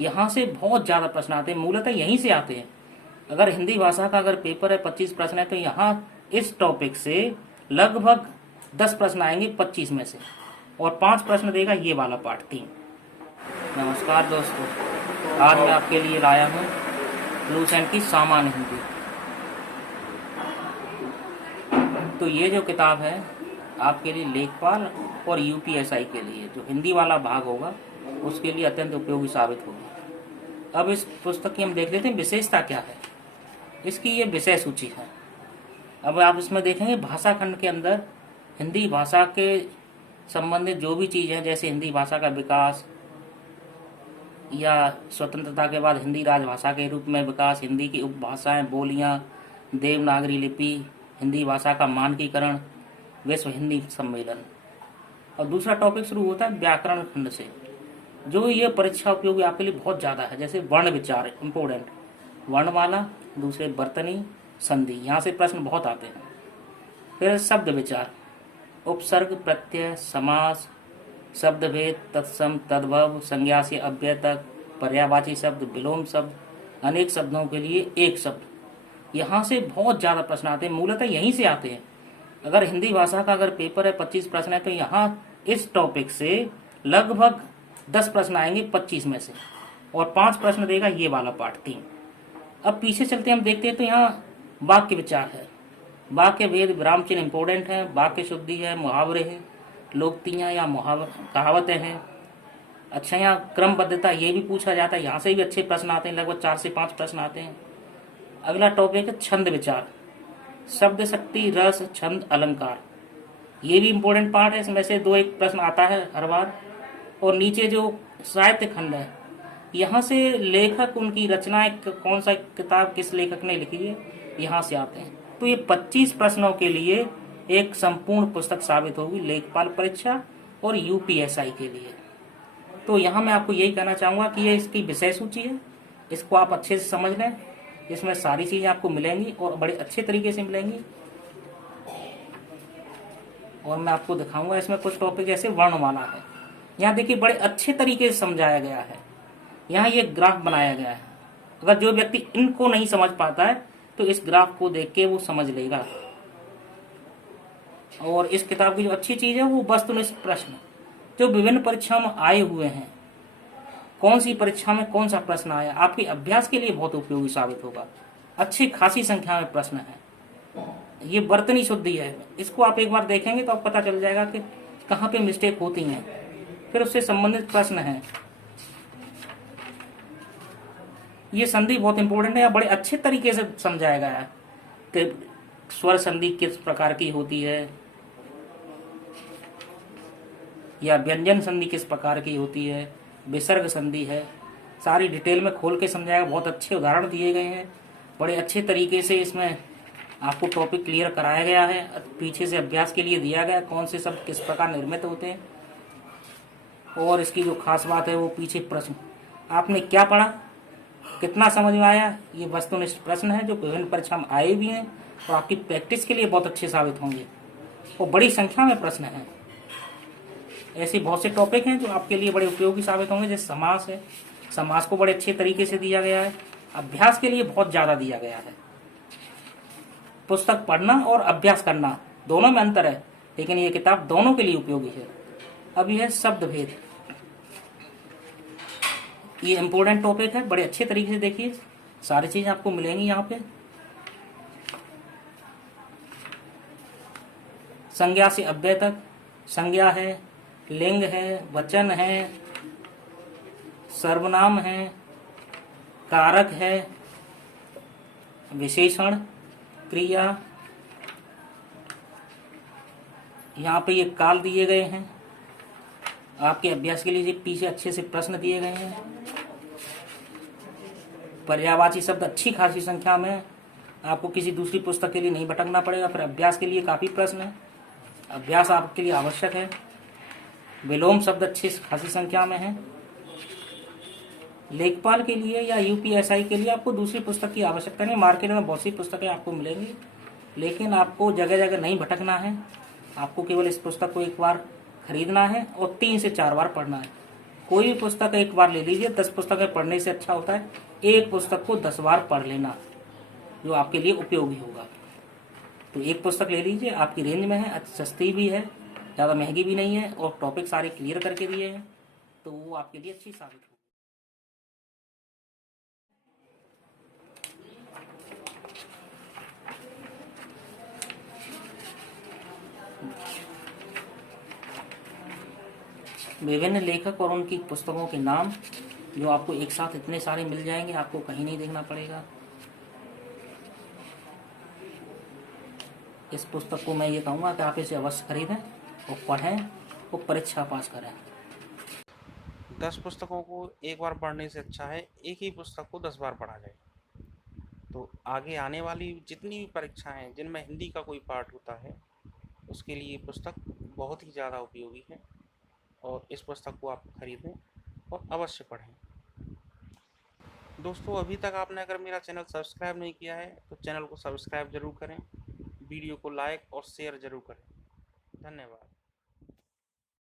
यहाँ से बहुत ज़्यादा प्रश्न आते हैं, मूलतः यहीं से आते हैं। अगर हिंदी भाषा का अगर पेपर है 25 प्रश्न है तो यहाँ इस टॉपिक से लगभग 10 प्रश्न आएंगे 25 में से, और 5 प्रश्न देगा ये वाला पार्ट 3। नमस्कार दोस्तों, आज मैं आपके लिए लाया हूँ लूसेंट की सामान्य हिंदी। तो ये जो किताब है आपके लिए लेखपाल और यूपीएसआई के लिए जो हिंदी वाला भाग होगा उसके लिए अत्यंत उपयोगी साबित होगी। अब इस पुस्तक की हम देख लेते हैं विशेषता क्या है। इसकी ये विषय सूची है। अब आप इसमें देखेंगे भाषा खंड के अंदर हिंदी भाषा के संबंधित जो भी चीज़ है, जैसे हिंदी भाषा का विकास या स्वतंत्रता के बाद हिंदी राजभाषा के रूप में विकास, हिंदी की उपभाषाएं, बोलियां, देवनागरी लिपि, हिंदी भाषा का मानकीकरण, विश्व हिंदी सम्मेलन। और दूसरा टॉपिक शुरू होता है व्याकरण खंड से, जो ये परीक्षा उपयोगी आपके लिए बहुत ज़्यादा है। जैसे वर्ण विचार इम्पोर्टेंट, वर्णमाला, दूसरे वर्तनी, संधि, यहाँ से प्रश्न बहुत आते हैं। फिर शब्द विचार, उपसर्ग, प्रत्यय, समास, शब्द भेद, तत्सम, तद्भव, संज्ञा से अव्यय तक, पर्यायवाची शब्द, विलोम शब्द, अनेक शब्दों के लिए एक शब्द। यहाँ से बहुत ज़्यादा प्रश्न आते हैं, मूलतः यहीं से आते हैं। अगर हिंदी भाषा का अगर पेपर है 25 प्रश्न है तो यहाँ इस टॉपिक से लगभग 10 प्रश्न आएंगे 25 में से, और 5 प्रश्न देगा ये वाला पार्ट 3। अब पीछे चलते हम देखते हैं तो यहाँ वाक्य विचार है, वाक्य भेद, विराम चिन्ह इंपॉर्टेंट है, वाक्य शुद्धि है, मुहावरे हैं, लोकोक्तियाँ या कहावतें हैं। अच्छा, यहाँ क्रमबद्धता ये भी पूछा जाता है, यहाँ से भी अच्छे प्रश्न आते हैं, लगभग 4 से 5 प्रश्न आते हैं। अगला टॉपिक है छंद विचार, शब्द शक्ति, रस, छंद, अलंकार, ये भी इम्पोर्टेंट पार्ट है। इसमें से 2-1 प्रश्न आता है हर बार। और नीचे जो साहित्य खंड है, यहाँ से लेखक, उनकी रचनाएं, कौन सा किताब किस लेखक ने लिखी है, यहाँ से आते हैं। तो ये 25 प्रश्नों के लिए एक संपूर्ण पुस्तक साबित होगी लेखपाल परीक्षा और यूपीएसआई के लिए। तो यहाँ मैं आपको यही कहना चाहूँगा कि ये इसकी विषय सूची है, इसको आप अच्छे से समझ लें। इसमें सारी चीज़ें आपको मिलेंगी और बड़े अच्छे तरीके से मिलेंगी। और मैं आपको दिखाऊंगा इसमें कुछ टॉपिक, जैसे वर्णमाला है। यहाँ देखिए बड़े अच्छे तरीके से समझाया गया है। यहाँ ये ग्राफ बनाया गया है, अगर जो व्यक्ति इनको नहीं समझ पाता है तो इस ग्राफ को देख के वो समझ लेगा। और इस किताब की जो अच्छी चीज़ है वो वस्तुनिष्ठ प्रश्न जो विभिन्न परीक्षाओं में आए हुए हैं, कौन सी परीक्षा में कौन सा प्रश्न आया, आपके अभ्यास के लिए बहुत उपयोगी साबित होगा। अच्छी खासी संख्या में प्रश्न है। ये वर्तनी शुद्धि है, इसको आप एक बार देखेंगे तो आप पता चल जाएगा कि कहाँ पे मिस्टेक होती हैं। फिर उससे संबंधित प्रश्न है। ये संधि बहुत इंपॉर्टेंट है, या बड़े अच्छे तरीके से समझाया गया है कि स्वर संधि किस प्रकार की होती है या व्यंजन संधि किस प्रकार की होती है, विसर्ग संधि है, सारी डिटेल में खोल के समझाया। बहुत अच्छे उदाहरण दिए गए हैं, बड़े अच्छे तरीके से इसमें आपको टॉपिक क्लियर कराया गया है। पीछे से अभ्यास के लिए दिया गया कौन से शब्द किस प्रकार निर्मित होते हैं। और इसकी जो खास बात है वो पीछे प्रश्न, आपने क्या पढ़ा, कितना समझ में आया, ये वस्तुनिष्ठ प्रश्न है जो विभिन्न परीक्षा में आए भी हैं और आपकी प्रैक्टिस के लिए बहुत अच्छे साबित होंगे। और बड़ी संख्या में प्रश्न हैं। ऐसे बहुत से टॉपिक हैं जो आपके लिए बड़े उपयोगी साबित होंगे। जैसे समास है, समास को बड़े अच्छे तरीके से दिया गया है, अभ्यास के लिए बहुत ज़्यादा दिया गया है। पुस्तक पढ़ना और अभ्यास करना दोनों में अंतर है, लेकिन ये किताब दोनों के लिए उपयोगी है। अब यह है शब्द भेद, ये इम्पोर्टेंट टॉपिक है, बड़े अच्छे तरीके से देखिए, सारी चीज़ आपको मिलेंगी यहाँ पे। संज्ञा से अव्यय तक, संज्ञा है, लिंग है, वचन है, सर्वनाम है, कारक है, विशेषण, क्रिया, यहाँ पे ये काल दिए गए हैं। आपके अभ्यास के लिए पीछे अच्छे से प्रश्न दिए गए हैं। पर्यायवाची शब्द अच्छी खासी संख्या में, आपको किसी दूसरी पुस्तक के लिए नहीं भटकना पड़ेगा। फिर अभ्यास के लिए काफ़ी प्रश्न है, अभ्यास आपके लिए आवश्यक है। विलोम शब्द अच्छी खासी संख्या में है। लेखपाल के लिए या यूपीएसआई के लिए आपको दूसरी पुस्तक की आवश्यकता नहीं। मार्केट में बहुत सी पुस्तकें आपको मिलेंगी, लेकिन आपको जगह जगह नहीं भटकना है। आपको केवल इस पुस्तक को एक बार खरीदना है और 3 से 4 बार पढ़ना है। कोई भी पुस्तक एक बार ले लीजिए, 10 पुस्तकें पढ़ने से अच्छा होता है एक पुस्तक को 10 बार पढ़ लेना, जो आपके लिए उपयोगी होगा। तो एक पुस्तक ले लीजिए, आपकी रेंज में है, सस्ती भी है, ज़्यादा महंगी भी नहीं है, और टॉपिक सारे क्लियर करके दिए हैं, तो वो आपके लिए अच्छी साबित होगी। विभिन्न लेखक और उनकी पुस्तकों के नाम, जो आपको एक साथ इतने सारे मिल जाएंगे, आपको कहीं नहीं देखना पड़ेगा। इस पुस्तक को मैं ये कहूँगा कि आप इसे अवश्य खरीदें और पढ़ें और परीक्षा पास करें। 10 पुस्तकों को एक बार पढ़ने से अच्छा है एक ही पुस्तक को 10 बार पढ़ा जाए। तो आगे आने वाली जितनी भी परीक्षाएं हैं जिनमें हिंदी का कोई पार्ट होता है, उसके लिए ये पुस्तक बहुत ही ज़्यादा उपयोगी है और इस पुस्तक को आप खरीदें और अवश्य पढ़ें। दोस्तों, अभी तक आपने अगर मेरा चैनल सब्सक्राइब नहीं किया है तो चैनल को सब्सक्राइब ज़रूर करें, वीडियो को लाइक और शेयर ज़रूर करें। धन्यवाद।